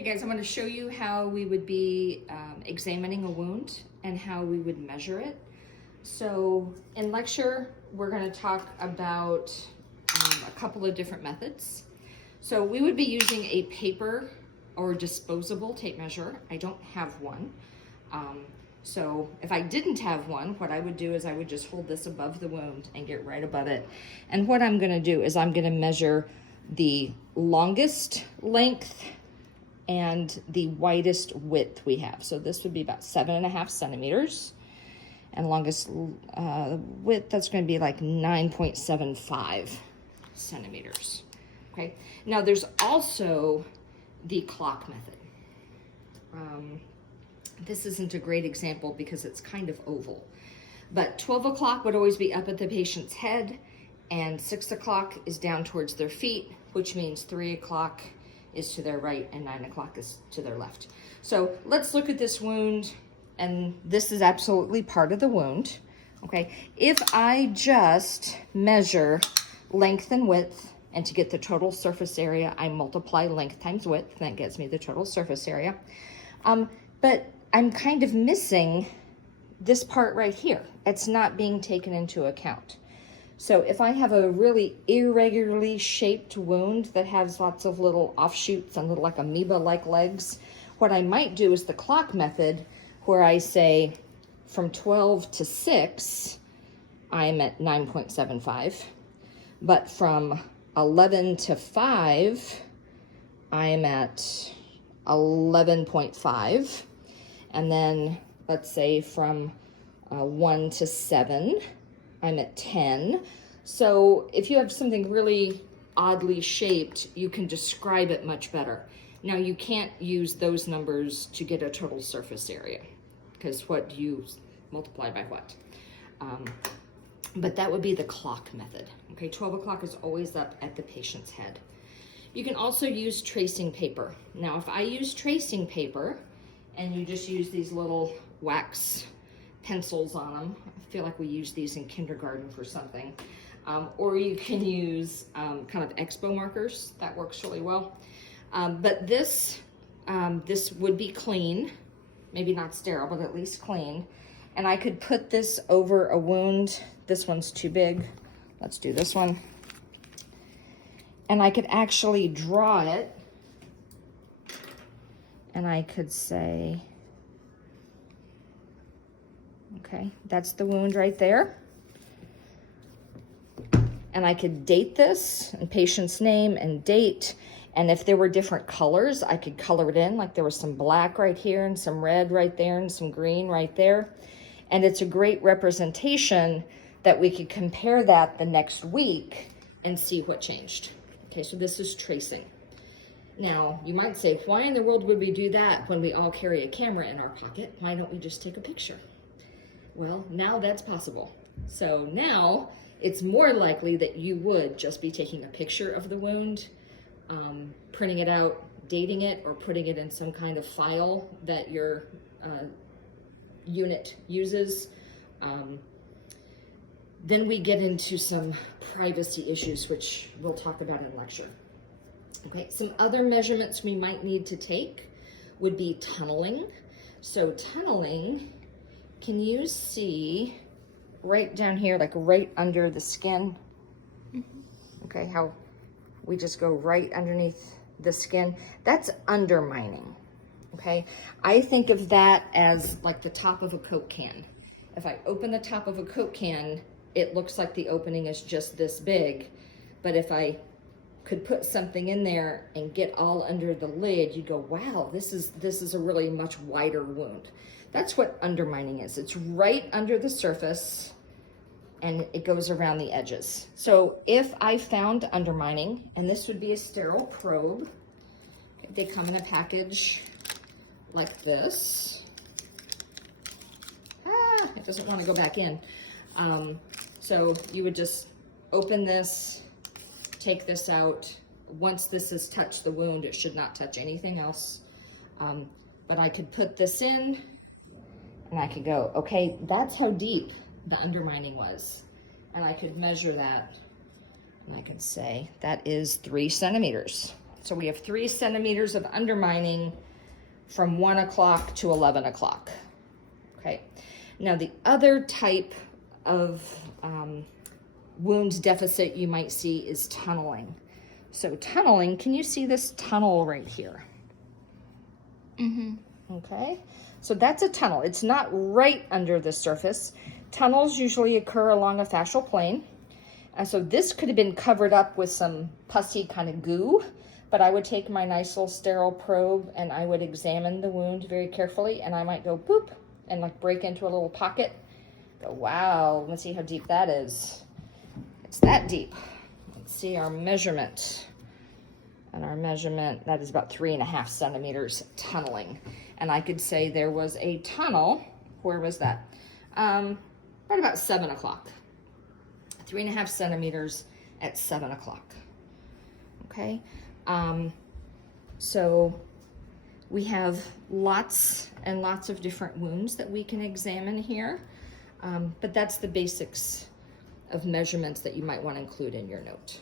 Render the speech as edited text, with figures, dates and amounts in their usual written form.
Hey guys, I'm going to show you how we would be examining a wound and how we would measure it. So in lecture, we're going to talk about a couple of different methods. So we would be using a paper or disposable tape measure. I don't have one. So if I didn't have one, what I would do is I would just hold this above the wound and get right above it. And what I'm going to do is I'm going to measure the longest length and the widest width we have. So this would be about 7.5 centimeters. And longest width, that's going to be like 9.75 centimeters. Okay. Now there's also the clock method. This isn't a great example because it's kind of oval. But 12 o'clock would always be up at the patient's head, and 6 o'clock is down towards their feet, which means 3 o'clock is to their right and 9 o'clock is to their left. So let's look at this wound, and this is absolutely part of the wound. Okay, if I just measure length and width, and to get the total surface area, I multiply length times width, and that gets me the total surface area. But I'm kind of missing this part right here. It's not being taken into account. So if I have a really irregularly shaped wound that has lots of little offshoots and little like amoeba-like legs, what I might do is the clock method, where I say from 12 to 6, I'm at 9.75, but from 11 to 5, I'm at 11.5, and then let's say from 1 to 7, I'm at 10. So if you have something really oddly shaped, you can describe it much better. Now you can't use those numbers to get a total surface area, because what do you multiply by what? But that would be the clock method. Okay, 12 o'clock is always up at the patient's head. You can also use tracing paper. Now if I use tracing paper, and you just use these little wax pencils on them, I feel like we use these in kindergarten for something, or you can use kind of expo markers. That works really well. But this would be clean, maybe not sterile, but at least clean. And I could put this over a wound. This one's too big. Let's do this one. And I could actually draw it. And I could say, okay, that's the wound right there. And I could date this, and patient's name and date. And if there were different colors, I could color it in, like there was some black right here and some red right there and some green right there. And it's a great representation that we could compare that the next week and see what changed. Okay, so this is tracing. Now, you might say, why in the world would we do that when we all carry a camera in our pocket? Why don't we just take a picture? Well, now that's possible. So now it's more likely that you would just be taking a picture of the wound, printing it out, dating it, or putting it in some kind of file that your unit uses. Then we get into some privacy issues, which we'll talk about in lecture. Okay, some other measurements we might need to take would be tunneling. So tunneling, can you see right down here, like right under the skin? Okay, how we just go right underneath the skin? That's undermining. Okay, I think of that as like the top of a Coke can. If I open the top of a Coke can, it looks like the opening is just this big, but if I could put something in there and get all under the lid, you go, wow, this is a really much wider wound. That's what undermining is. It's right under the surface and it goes around the edges. So if I found undermining, and this would be a sterile probe, they come in a package like this. It doesn't want to go back in. So you would just open this, take this out. Once this has touched the wound, it should not touch anything else. But I could put this in and I could go, okay, that's how deep the undermining was. And I could measure that, and I could say that is 3 centimeters. So we have 3 centimeters of undermining from 1 o'clock to 11 o'clock. Okay. Now the other type of wound deficit you might see is tunneling. So tunneling, can you see this tunnel right here? Okay, so that's a tunnel. It's not right under the surface. Tunnels usually occur along a fascial plane. And so this could have been covered up with some pussy kind of goo, but I would take my nice little sterile probe and I would examine the wound very carefully, and I might go boop and like break into a little pocket. Go, wow, let's see how deep that is. It's that deep. Let's see our measurement. And our measurement, that is about 3.5 centimeters tunneling. And I could say there was a tunnel, where was that? Right about 7 o'clock. 3.5 centimeters at 7 o'clock. Okay, so we have lots and lots of different wounds that we can examine here, but that's the basics of measurements that you might want to include in your note.